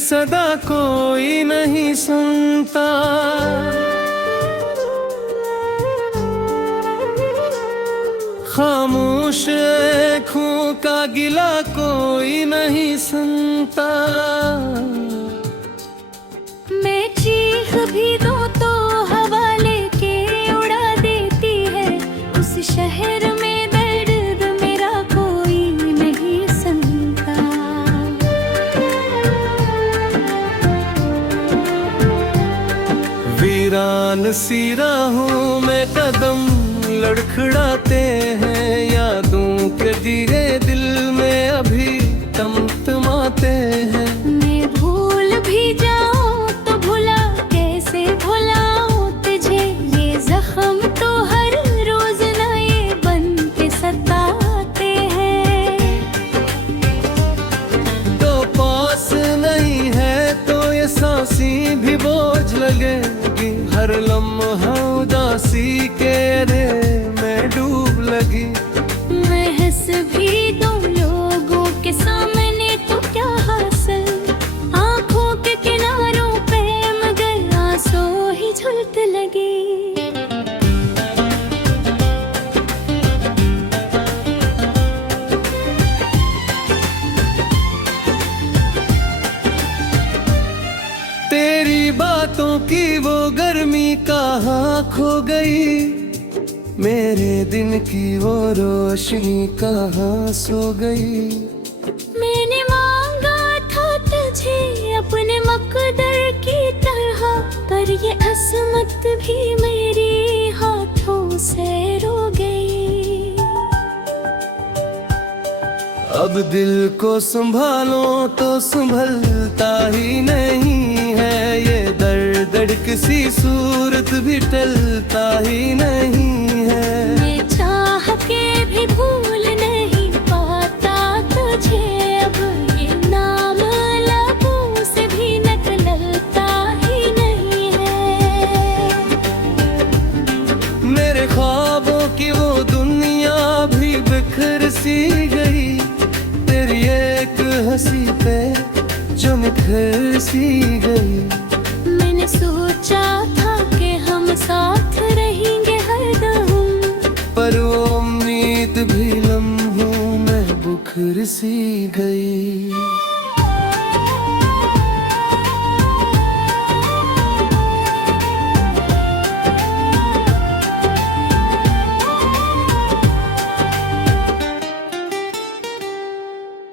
सदा कोई नहीं सुनता, खामोश आँखों का गिला कोई नहीं सुनता। मैं चीख भी दूं तो हवा लेके उड़ा देती है, उस शहर में दर्द मेरा कोई नहीं सुनता। वीरान सी राहों में कदम लड़खड़ाते हैं, यादों के दिए दिल में अभी तमतमाते हैं। मैं भूल भी जाऊं तो भुला कैसे भुलाऊं तुझे, ये जख्म तो हर रोज नए बन के सताते हैं। तो पास नहीं है तो ये सांसें भी बोझ लगेगी, हर लम्हा उदासी के रे मैं डूब लगी। मैं हंस भी दूं लोगों के सामने तो क्या हासिल, आंखों के किनारों पे मगर आंसू ही झुलक लगी। तेरी बातों की वो गर्मी कहाँ खो गई, मेरे दिन की वो रोशनी कहाँ सो गई। मैंने मांगा था तुझे अपने मकदर की तरह, पर ये असमत भी मेरे हाथों से रो गई। अब दिल को संभालो तो संभलता ही नहीं है, ये दर्द किसी सूरत भी टलता ही नहीं है। मैं चाह के भी भूल नहीं पाता तुझे, अब ये नाम लबों से भी निकलता ही नहीं है। मेरे ख्वाबों की वो दुनिया भी बिखर सी गई, तेरी एक हंसी पे जो निखर सी गई। मैंने सोचा था कि हम साथ रहेंगे हरदम, पर वो उम्मीद भी लम्हों में बुखर सी गई।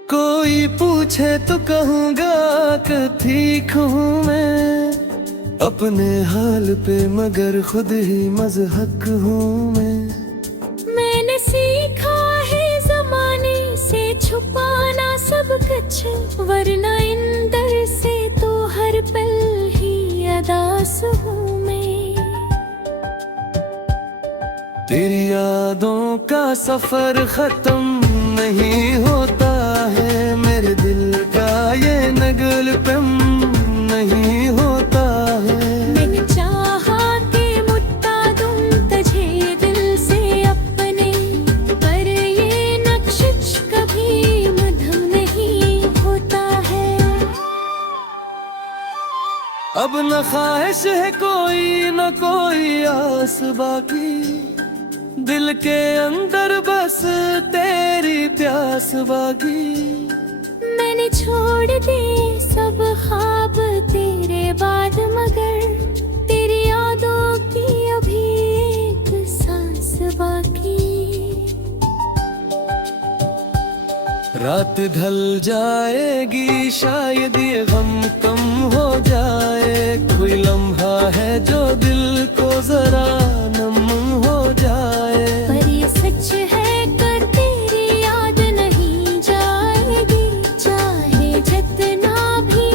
कोई पूछे तो कहूँगा कि ठीक हूँ मैं अपने हाल पे, मगर खुद ही मज़हक हूँ मैं। मैंने सीखा है ज़माने से छुपाना सब कुछ, वरना इन दर से तो हर पल ही अदास हूँ मैं। तेरी यादों का सफर खत्म नहीं होता है, मेरे दिल का ये नगल पम नहीं होता है। मैंने चाहा कि मुट्टा दूं तुझे दिल से अपने, पर ये नक्शिश कभी मधुर नहीं होता है। अब न ख्वाहिश है कोई न कोई आस बाकी, दिल के अंदर बस तेरी प्यास बाकी। मैंने छोड़ दे सब ख्वाब तेरे बाद, मगर तेरी यादों की अभी एक सांस बाकी। रात ढल जाएगी शायद ये गम कम हो जाए, कोई लम्हा है जो दिल को जरा नम हो जाए। पर ये सच है कि तेरी याद नहीं जाएगी, चाहे जितना भी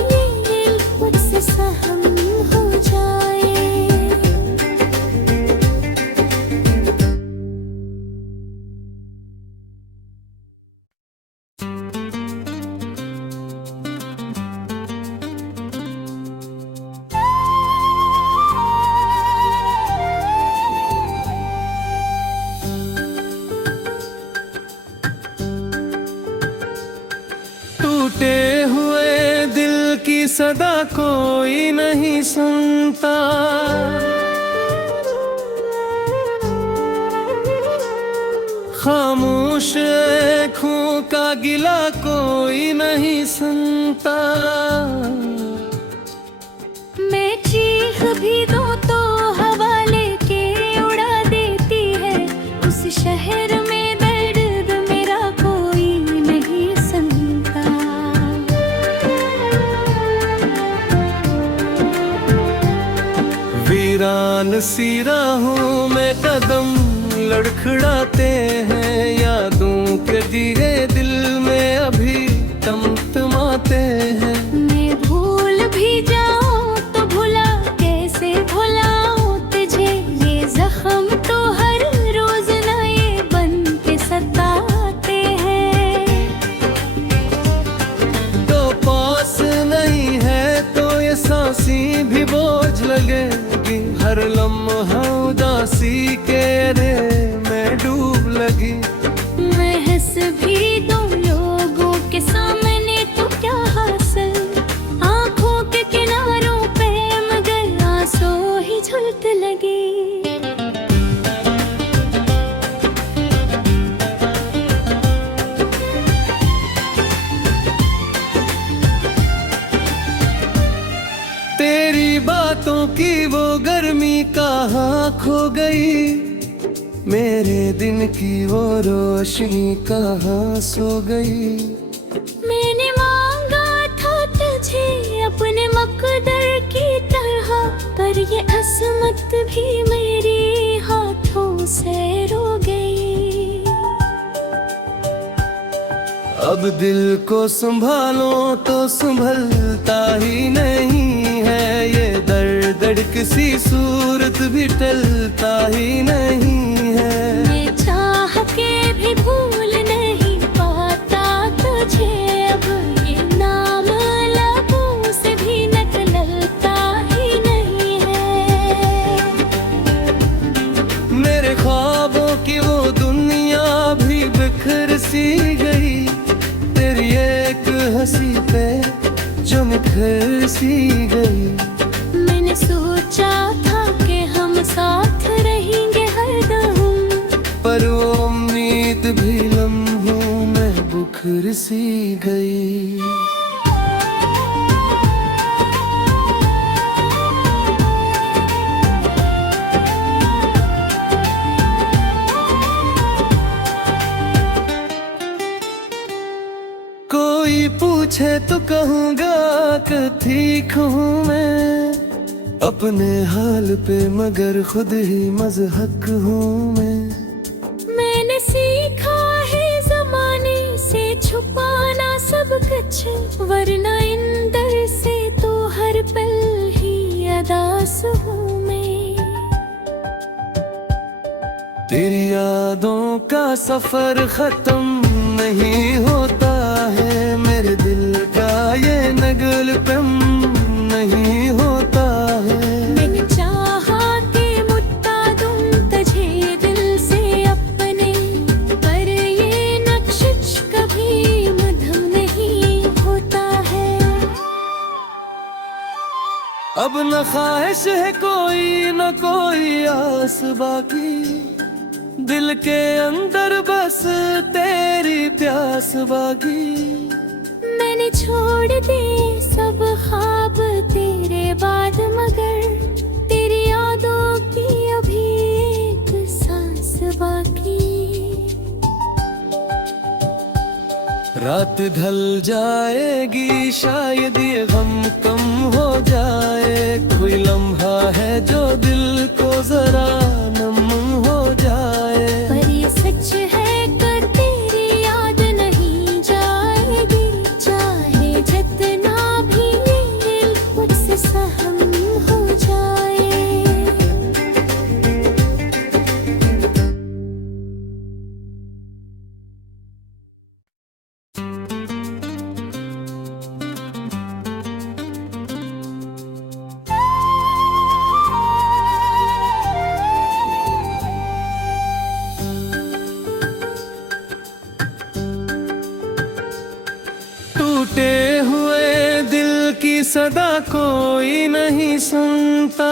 ये मुझसे सहम हो जाए। सदा कोई नहीं सुनता। खामोश आँखों का गिला कोई नहीं सुनता। मैं चीख भी दूं तो हवा लेके उड़ा देती है। उस शहर में दर्द मेरा कोई नहीं सुनता। वीरान सी राहों में कदम लड़खड़ाते हैं। यादों के दिए दिल में अभी टमटमाते हैं। मैं भूल भी जाऊं तो भुला कैसे भुलाऊं तुझे। ये जख्म तो हर रोज नए बन के सताते हैं। तो पास नहीं है तो ये सांसें भी बोझ लगेगी। हर लम्हा उदासी के रे में डूब लगी। मैं हंस भी दूं लोगों के सामने तो क्या हासिल। आंखों के किनारों पे मगर आंसू ही झुलते लगे। तेरी बातों की वो गर्मी कहाँ खो गई। मेरे दिन की वो रोशनी कहाँ सो गई। मैंने मांगा था तुझे अपने मकदर की तरह। पर ये असमत भी मेरे हाथों से रो गई। अब दिल को संभालो तो संभलता ही नहीं है। ये दर्द किसी सूरत भी टलता ही नहीं है। मैं चाह के भी भूल नहीं पाता तुझे। अब ये नाम लबों से भी निकलता ही नहीं है। मेरे ख्वाबों की वो दुनिया भी बिखर सी गई। तेरी एक हंसी पे जो निखर सी गई। मैंने सोचा था कि हम साथ रहेंगे हरदम। पर वो उम्मीद भी लम्हों में बुखर सी गई। कोई पूछे तो कहूँगा कि ठीक हूँ मैं अपने हाल पे, मगर खुद ही मज़हक हूँ मैं। मैंने सीखा है ज़माने से छुपाना सब कुछ, वरना इन दर से तो हर पल ही अदास हूँ मैं। तेरी यादों का सफर खत्म नहीं होता है। मेरे दिल का ये नगल पम नहीं होता है। मैंने चाहा कि मुद्दा दूं तुझे दिल से अपने, पर ये नक्श कभी मधुर नहीं होता है। अब न ख्वाहिश है कोई न कोई आस बाकी, दिल के अंदर बस तेरी प्यास बाकी। मैंने छोड़ दिए सब ख्वाब तेरे बाद, मगर तेरी यादों की अभी एक सांस बाकी। रात ढल जाएगी शायद ये गम कम हो जाए, कोई लम्हा है जो दिल को जरा नम हो जाए। पर ये सच है कि तेरी याद नहीं जाएगी, चाहे जितना भी ये दिल मुझसे सहम हो जाए। टूटे हुए दिल की सदा कोई नहीं सुनता।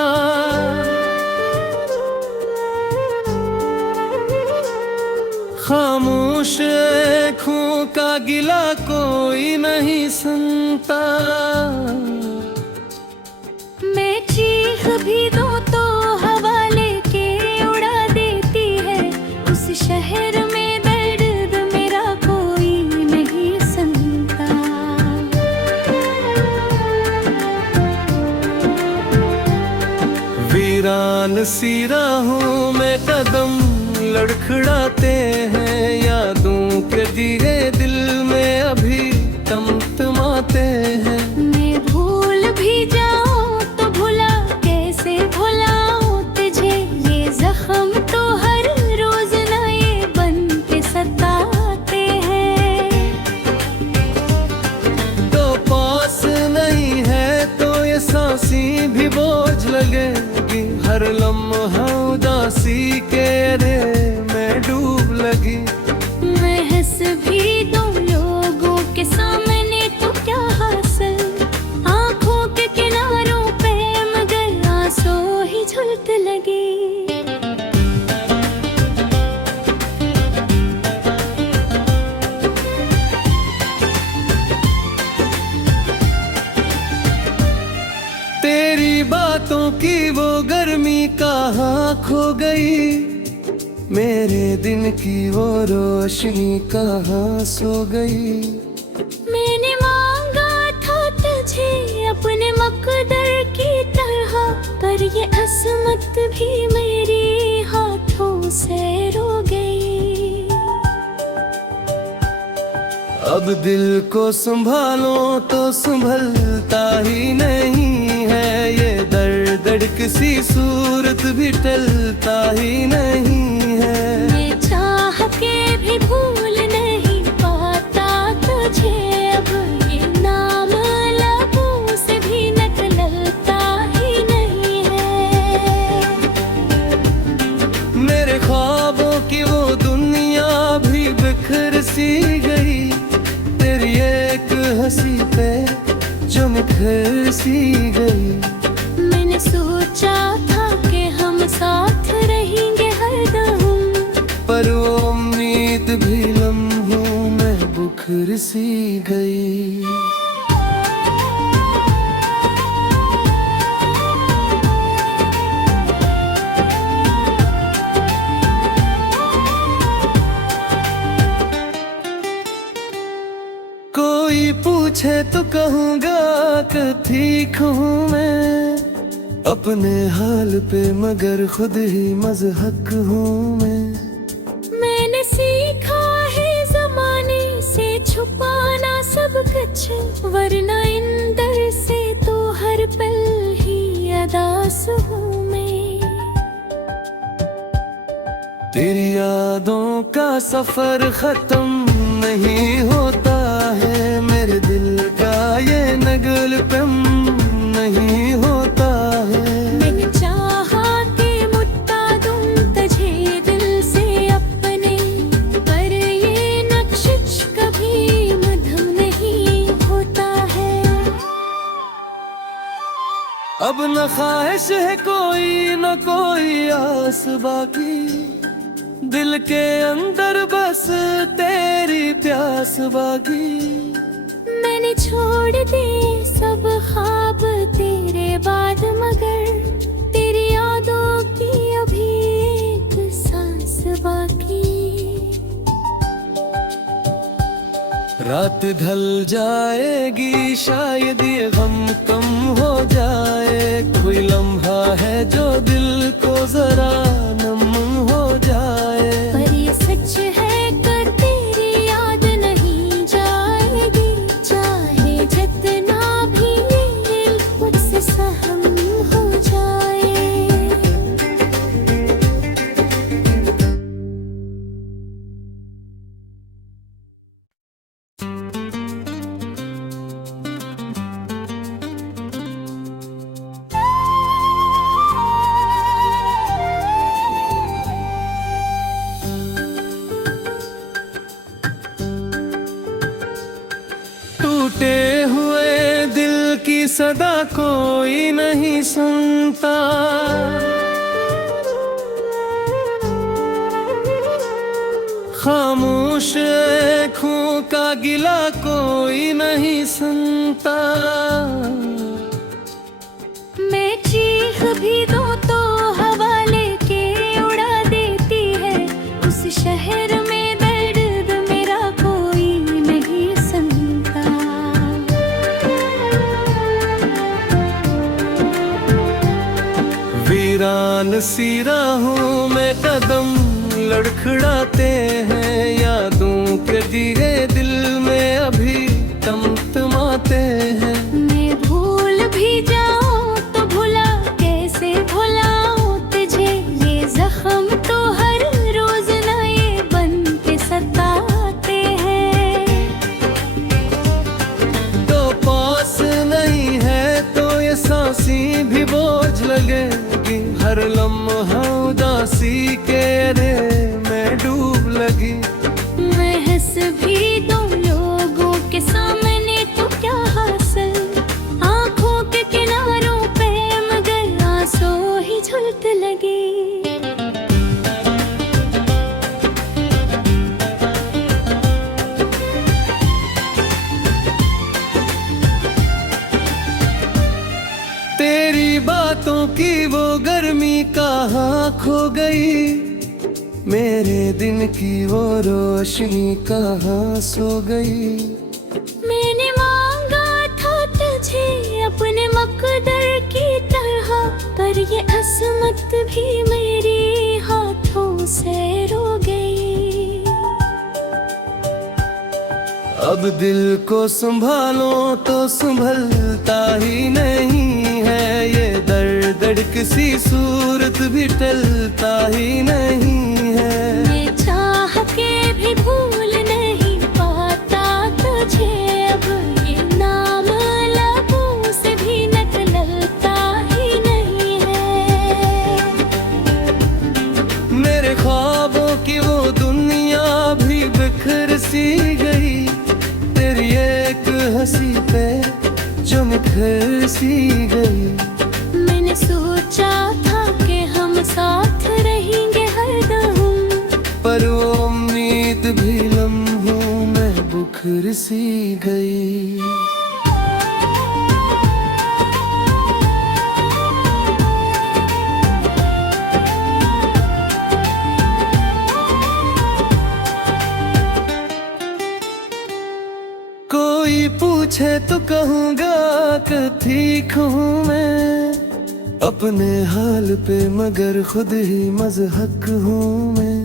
खामोश आँखों का गिला कोई नहीं सुनता। मैं चीख भी दूं तो हवा लेके उड़ा देती है। उस शहर में दर्द मेरा कोई नहीं सुनता। वीरान सी राहों में कदम लड़खड़ाते हैं। यादों के दिए दिल में अभी तमतमाते हैं। मैं भूल भी जाऊं तो भुला कैसे भुलाऊं तुझे। ये जख्म तो हर रोज नए बन के सताते हैं। तो पास नहीं है तो ये सांसें भी बोझ लगेगी। हर लम्हा उदासी के रे में डूब लगी। मैं हंस भी दूं लोगों के सामने तो क्या हासिल। आंखों के किनारों पे मगर आंसू ही झुलने लगी। तेरी बातों की वो गर्मी कहाँ खो गई। मेरे दिन की वो रोशनी कहाँ सो गई। मैंने मांगा था तुझे अपने मकदर की तरह। पर ये असमत भी मेरे हाथों से रो गई। अब दिल को संभालो तो संभलता ही नहीं है। ये दर्द किसी सूरत भी टलता ही नहीं है। मैं चाह के भी भूल नहीं पाता तुझे। अब ये नाम लबों से भी निकलता ही नहीं है। मेरे ख्वाबों की वो दुनिया भी बिखर सी गई। तेरी एक हंसी पे जो निखर सी गई। मैंने सोचा था कि हम साथ रहेंगे हरदम। पर वो उम्मीद भी लम्हों में बुखर सी गई। कोई पूछे तो कहूँगा कि ठीक हूँ मैं अपने हाल पे, मगर खुद ही मज़हक हूँ मैं। मैंने सीखा है ज़माने से छुपाना सब कुछ, वरना इंदर से तो हर पल ही अदास हूँ मैं। तेरी यादों का सफर खत्म नहीं होता है। मेरे दिल का ये नगल पम नहीं होता है। मैंने चाहा कि मुट्टा दूं तुझे दिल से अपने, पर ये नक्शिश कभी मधुम नहीं होता है। अब न ख्वाहिश है कोई न कोई आस बाकी, दिल के अंदर बस तेरी प्यास बाकी। मैंने छोड़ दे सब ख्वाब तेरे बाद, मगर तेरी यादों की अभी एक सांस बाकी। रात ढल जाएगी शायद ये गम कम हो जाए, कोई लम्हा है जो दिल को जरा नम हो जाए। पर ये सच है कि तेरी याद नहीं जाएगी, चाहे जितना भी ये दिल मुझसे सहम हो जाए। टूटे हुए दिल की सदा कोई नहीं सुनता। खामोश आँखों का गिला कोई नहीं सुनता। मैं चीख भी दूं तो हवा लेके उड़ा देती है। उस शहर में दर्द मेरा कोई नहीं सुनता। वीरान सी राहों में कदम लड़खड़ाते हैं। यादों के दिए दिल में अभी तमतमाते हैं। मैं भूल भी जाऊं तो भुला कैसे भुलाऊं तुझे। ये जख्म तो हर रोज नए बन के सताते हैं। तो पास नहीं है तो ये सांसें भी बोझ लगेगी। हर लम्हा उदासी के रे में डूब लगी। मैं हंस भी दूं लोगों के सामने तो क्या हासिल। आंखों के किनारों पे मगर आंसू ही झुलक लगी। तेरी बातों की वो गर्मी कहाँ खो गई। मेरे दिन की वो रोशनी कहाँ सो गई। मैंने मांगा था तुझे अपने मकदर की तरह। पर ये असमत भी मेरे हाथों से रो गई। अब दिल को संभालो तो संभलता ही नहीं है। ये दर्द किसी सूरत भी टलता ही नहीं है। मैं चाह के भी भूल नहीं पाता तुझे। अब ये नाम लबों से भी निकलता ही नहीं है। मेरे ख्वाबों की वो दुनिया भी बिखर सी गई। तेरी एक हंसी पे जो निखर सी गई। मैंने सोचा था कि हम साथ रहेंगे हरदम। पर वो उम्मीद भी लम्हों में बुखर सी गई। कोई पूछे तो कहूँगा कि ठीक हूँ मैं अपने हाल पे, मगर खुद ही मज़हक हूँ मैं।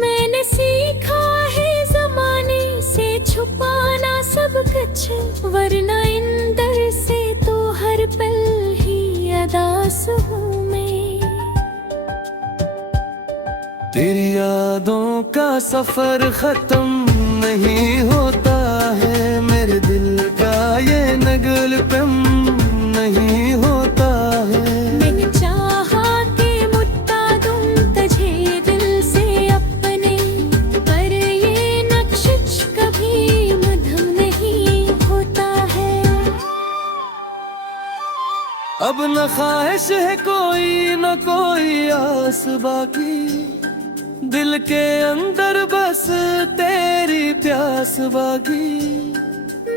मैंने सीखा है ज़माने से छुपाना सब कुछ, वरना इन दर से तो हर पल ही अदास हूँ मैं। तेरी यादों का सफर खत्म नहीं होता है। मेरे दिल का ये नगल पम नहीं होता है। मैंने चाहा कि मुट्ठा दूं तुझे दिल से अपने, पर ये नक्श कभी मधुर नहीं होता है। अब न ख्वाहिश है कोई न कोई आस बाकी, दिल के अंदर बस तेरी प्यास बाकी।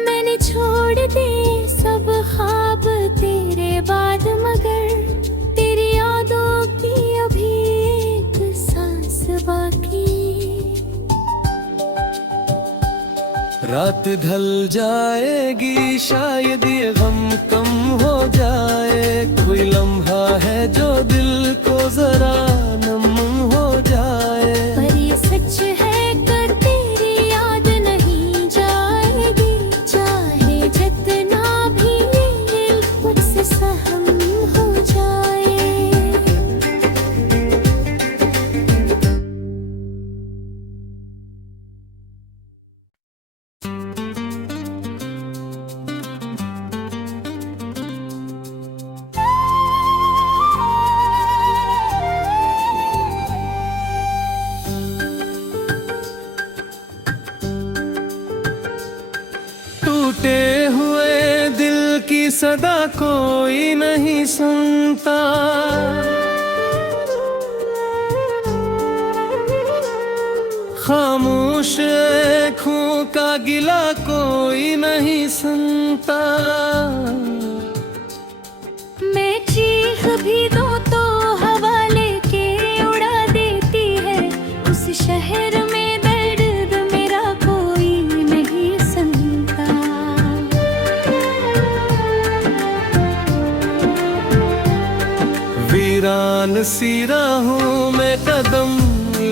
मैंने छोड़ दे सब ख्वाब तेरे बाद, मगर तेरी यादों की अभी एक सांस बाकी। रात ढल जाएगी शायद ये गम कम हो जाए, कोई लम्हा है जो दिल को जरा नम हो जाए। पर ये सच है कि तेरी याद नहीं जाएगी, चाहे जितना भी ये मुझसे सहम हो जाए। टूटे हुए दिल की सदा कोई नहीं सुनता, खामोश आँखों का गिला कोई नहीं सुनता। मैं चीख भी दूं तो हवा लेके उड़ा देती है, उस शहर में दर्द मेरा कोई नहीं सुनता। वीरान सी राहों में कदम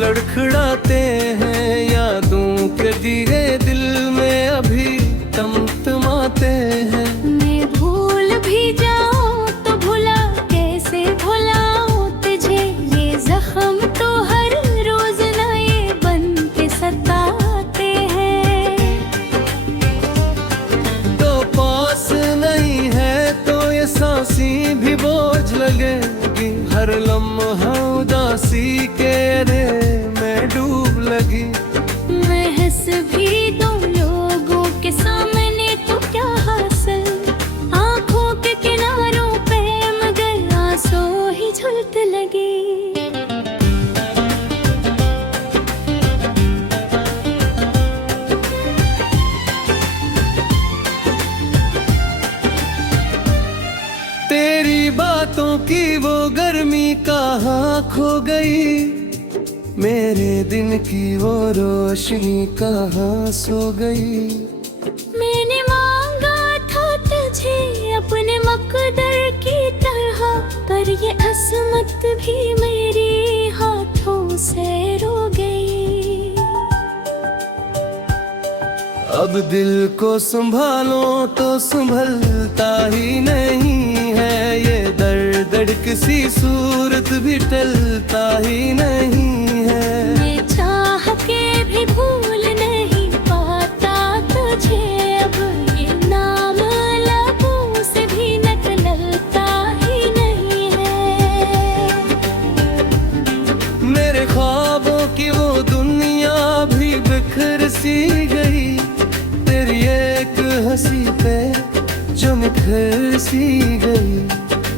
लड़खड़ाते हैं, यादों के दिए दिल में अभी तमतमाते हैं। मैं भूल भी जाऊं तो भुला कैसे भुलाऊं तुझे, ये जख्म तो हर रोज नए बन के सताते हैं। तो पास नहीं है तो ये सांसें भी बोझ लगेगी, हर लम्हा उदासी के रे में डूब लगी। मैं हंस भी दूं लोगों के सामने तो क्या हासिल, आंखों के किनारों पे मगर आंसू ही झुलते लगे। तेरी बातों की वो गर्मी कहाँ खो गई, मेरे दिन की वो रोशनी कहाँ सो गई। मैंने मांगा था तुझे अपने मकदर की तरह, पर ये असमत भी मेरे हाथों से रो गई। अब दिल को संभालो तो संभलता ही नहीं है, ये दर्द किसी सूरत भी टलता ही नहीं है। मैं चाह के भी भूल नहीं पाता तुझे, अब ये नाम लबों से भी निकलता ही नहीं है। मेरे ख्वाबों की वो दुनिया भी बिखर सी गई, तेरी एक हंसी पे जो निखर सी गई।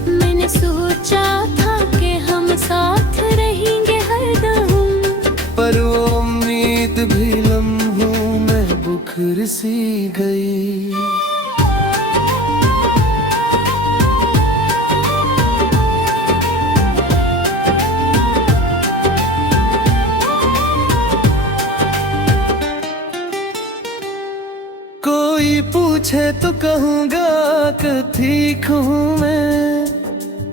मैंने सोचा था कि हम साथ रहेंगे हरदम, पर वो उम्मीद भी लम्हों में बुखर सी गई। कोई पूछे तो कहूँगा कि ठीक हूँ मैं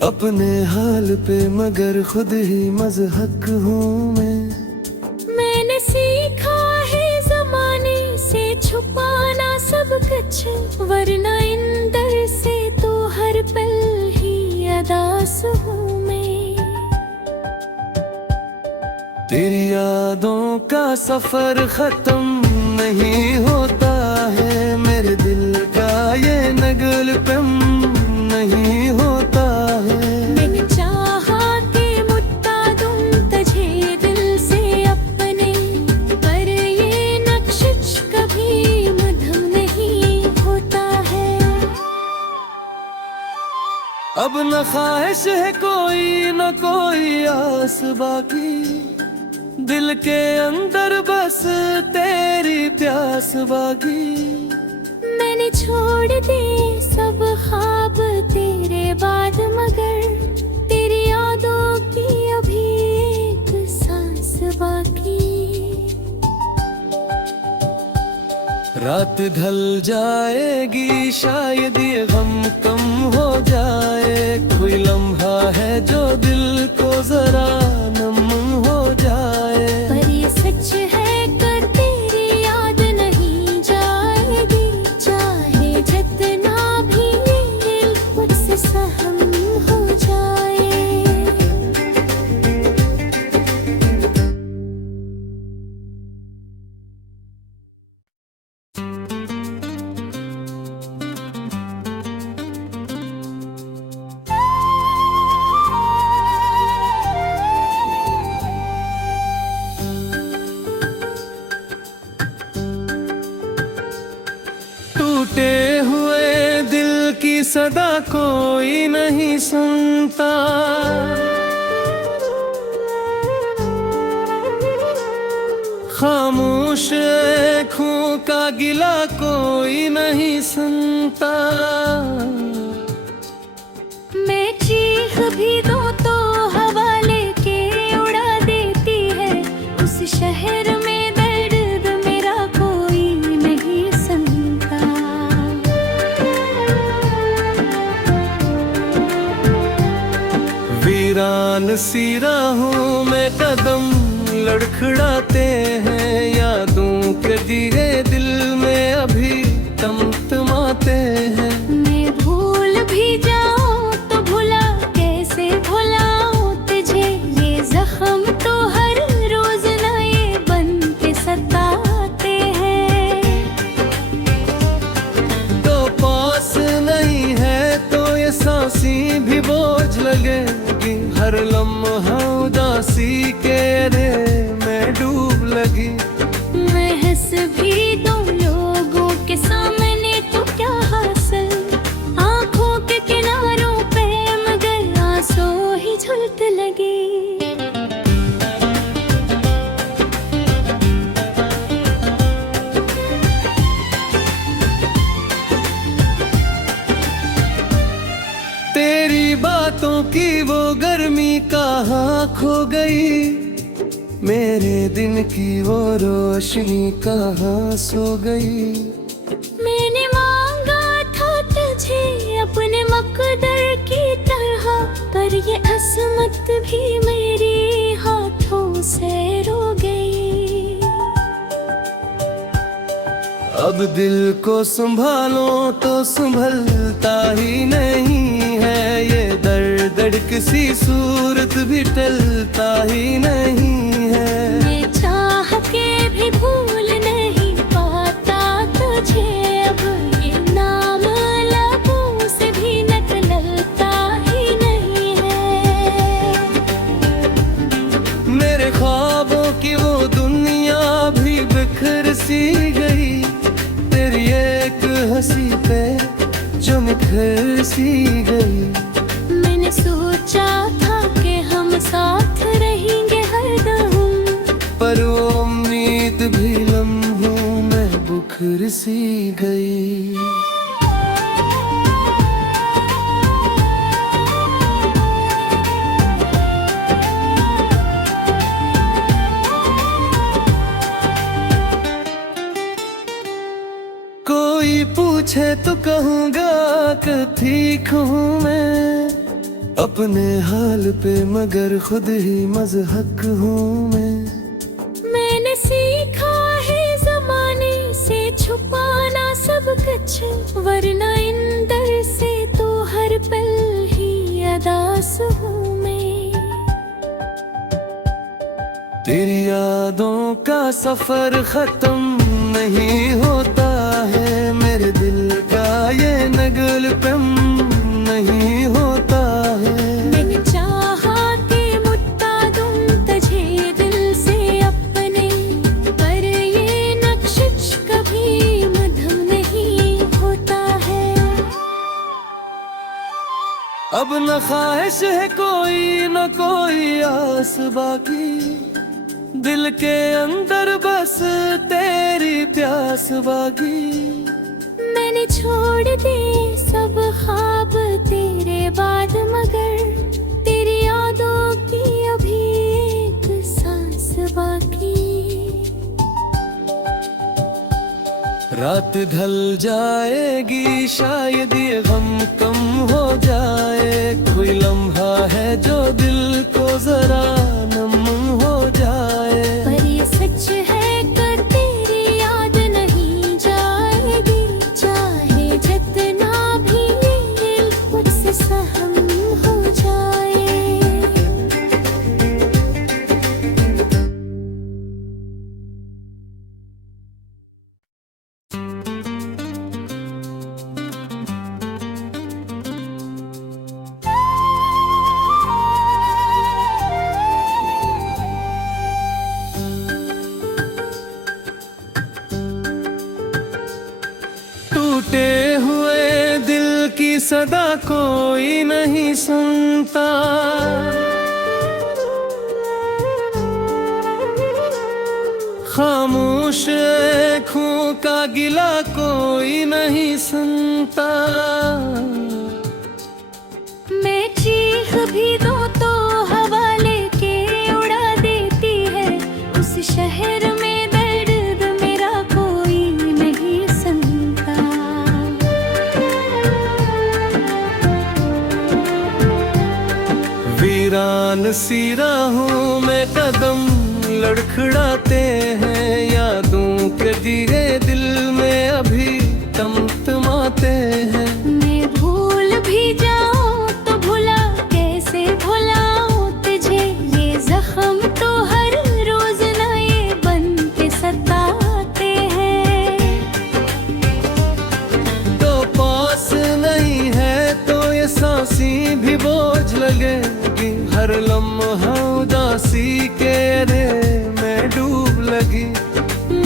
अपने हाल पे, मगर खुद ही मज़हक हूँ मैं। मैंने सीखा है ज़माने से छुपाना सब कुछ, वरना इन दर से तो हर पल ही अदास हूँ मैं। तेरी यादों का सफर खत्म नहीं होता है, मेरे दिल का ये नगल पेम नहीं होता है। मैंने चाहा कि मुद्दा दूं तुझे दिल से अपने, पर ये नक्शिश कभी मधुर नहीं होता है। अब न ख्वाहिश है कोई न कोई आस बाकी, दिल के अंदर बस तेरी प्यास बाकी। मैंने छोड़ दे सब ख्वाब तेरे बाद, मगर तेरी यादों की अभी एक सांस बाकी। रात ढल जाएगी शायद ये गम कम हो जाए, कोई लम्हा है जो दिल को जरा नम हो जाए। पर ये सच है कि तेरी याद नहीं जाएगी, चाहे जितना भी दिल मुझसे सहम हो जाए। सदा कोई नहीं सुनता। खामोश आँखों का गिला कोई नहीं सुनता। मैं चीख भी दूं तो हवा लेके उड़ा देती है। उस शहर में दर्द मेरा कोई नहीं सुनता। वीरान सी राहों में कदम लड़खड़ाते हैं। यादों के दिए दिल में अभी तमतमाते हैं। मैं भूल भी जाऊं तो भुला कैसे भुलाऊं तुझे। ये जख्म तो हर रोज नए बन के सताते हैं। तो पास नहीं है तो ये सांसें भी बोझ लगेगी। हर लम्हा उदासी के रे में डूब लगी। मैं हंस भी दूं लोगों के सामने तो क्या हासिल। आंखों के किनारों पे मगर आंसू ही झुलक लगी। तेरी बातों की वो गर्मी कहाँ खो गई। मेरे दिन की वो रोशनी कहाँ सो गई। मैंने मांगा था तुझे अपने मकदर की तरह। पर ये असमत भी मेरे हाथों से रो गई। अब दिल को संभालो तो संभलता ही नहीं है। ये दर्द किसी सूरत भी टलता ही नहीं है। मैं चाह के भी भूल नहीं पाता तुझे। अब ये नाम लबों से भी निकलता ही नहीं है। मेरे ख्वाबों की वो दुनिया भी बिखर सी गई। तेरी एक हंसी पे जो निखर सी गई। मैंने सोचा था कि हम साथ रहेंगे हरदम। पर वो उम्मीद भी लम्हों में बुखर सी गई। कोई पूछे तो कहूँगा कि ठीक हूँ मैं अपने हाल पे, मगर खुद ही मज़हक हूँ मैं। मैंने सीखा है ज़माने से छुपाना सब कुछ, वरना इंदर से तो हर पल ही अदास हूँ मैं। तेरी यादों का सफर खत्म नहीं होता है। मेरे दिल का ये नगल पम नहीं होता है। मैंने चाहा कि मुद्दा दूं तुझे दिल से अपने, पर ये नक्शिश कभी मधुर नहीं होता है। अब न ख्वाहिश है कोई न कोई आस बाकी, दिल के अंदर बस तेरी प्यास बाकी। मैंने छोड़ दे सब ख्वाब तेरे बाद, मगर तेरी यादों की अभी एक सांस बाकी। रात ढल जाएगी शायद ये गम कम हो जाए, कोई लम्हा है जो दिल को जरा नम हो जाए। पर ये सच है कि तेरी याद नहीं जाएगी, चाहे जितना भी ये मुझसे सहम हो जाए। टूटे हुए दिल की सदा कोई नहीं सुनता, खामोश आँखों का गिला कोई नहीं सुनता। मैं चीख भी दूं तो हवा लेके उड़ा देती है, उस शहर में दर्द मेरा कोई नहीं सुनता। वीरान सी राहों में कदम लड़खड़ाते हैं, यादों के दिए दिल में अभी तमतमाते हैं। मैं भूल भी जाऊं तो भुला कैसे भुलाऊं तुझे, ये जख्म तो हर रोज नए बन के सताते हैं। तो पास नहीं है तो ये सांसें भी बोझ लगेगी, हर लम्हा उदासी के रे में डूब लगी।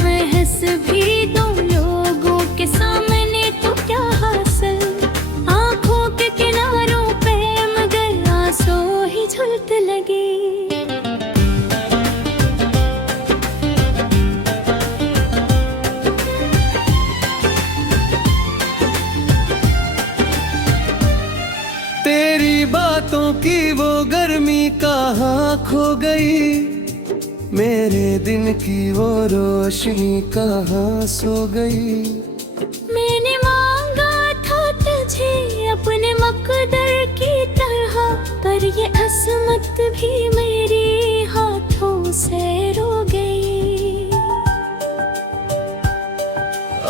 मैं हंस भी दूं लोगों के सामने तो क्या हासिल, आंखों के किनारों पे मगर आंसू ही झुलते लगी। तेरी बातों की वो गर्मी कहाँ खो गई, मेरे दिन की वो रोशनी कहाँ सो गई। मैंने मांगा था तुझे अपने मकदर की तरह, पर ये असमत भी मेरे हाथों से रो गई।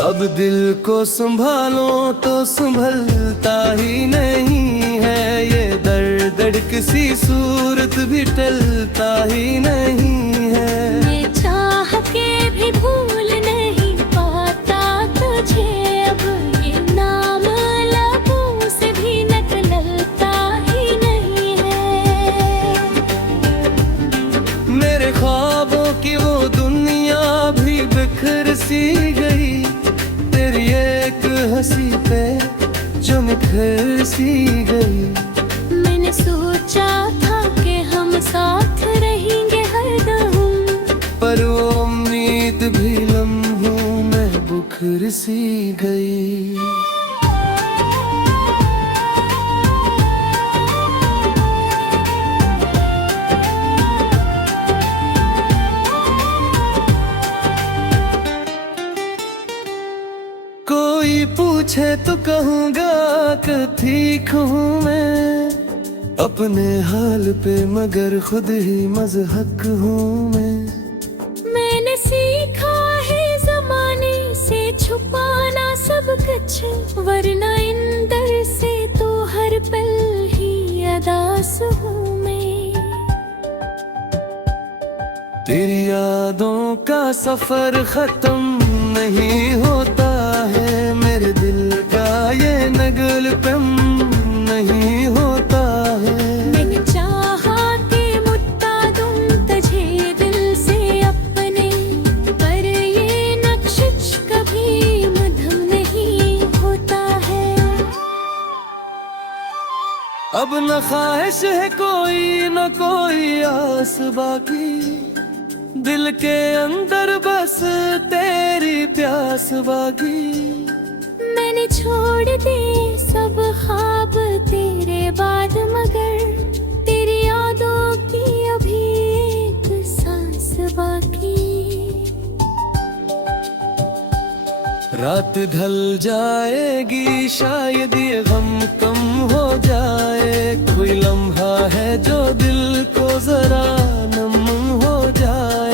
अब दिल को संभालो तो संभलता ही नहीं है, ये दर्द किसी सूरत भी टलता ही नहीं है। मैं चाह के भी भूल नहीं पाता तुझे, अब ये नाम लबों से भी निकलता ही नहीं है। मेरे ख्वाबों की वो दुनिया भी बिखर सी गई, तेरी एक हंसी पे जो निखर सी गई। मैंने सोचा था कि हम साथ रहेंगे हरदम, पर वो उम्मीद भी लम्हों में बुखर सी गई। कोई पूछे तो कहूँगा कि ठीक हूँ मैं अपने हाल पे, मगर खुद ही मज़हक हूँ मैं। मैंने सीखा है ज़माने से छुपाना सब कुछ, वरना इन दर से तो हर पल ही अदास हूँ मैं। तेरी यादों का सफर खत्म नहीं होता है, मेरे दिल का ये नगल पम नहीं होता है। मैंने चाहा कि मुट्ठा दूं तुझे दिल से अपने, पर ये नक्शिश कभी मधुर नहीं होता है। अब न ख्वाहिश है कोई न कोई आस बाकी, दिल के अंदर बस तेरी प्यास बाकी। मैंने छोड़ दिए सब ख्वाब तेरे बाद, मगर तेरी यादों की अभी एक सांस बाकी। रात ढल जाएगी शायद ये गम कम हो जाए, कोई लम्हा है जो दिल को जरा नम हो जाए।